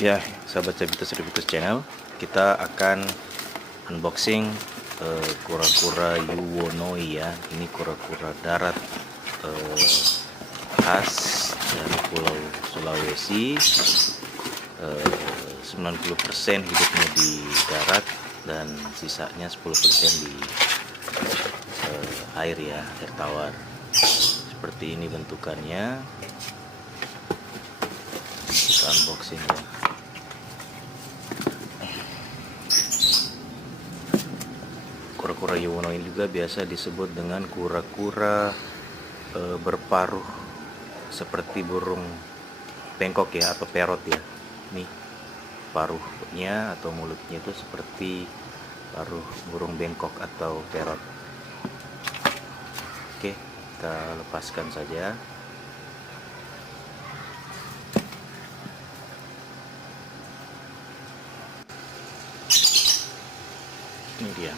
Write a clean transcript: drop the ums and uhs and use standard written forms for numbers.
Ya, sahabat Servitus channel, kita akan unboxing kura-kura Yuwonoi ya. Ini kura-kura darat khas dari Pulau Sulawesi. 90% hidupnya di darat dan sisanya 10% di air ya, air tawar. Seperti ini bentukannya. Kita unboxing ya. Kura-kura Yuwonoi juga biasa disebut dengan kura-kura berparuh seperti burung bengkok ya, atau parrot ya. Nih paruhnya atau mulutnya itu seperti paruh burung bengkok atau parrot. Oke, kita lepaskan saja. Ini dia.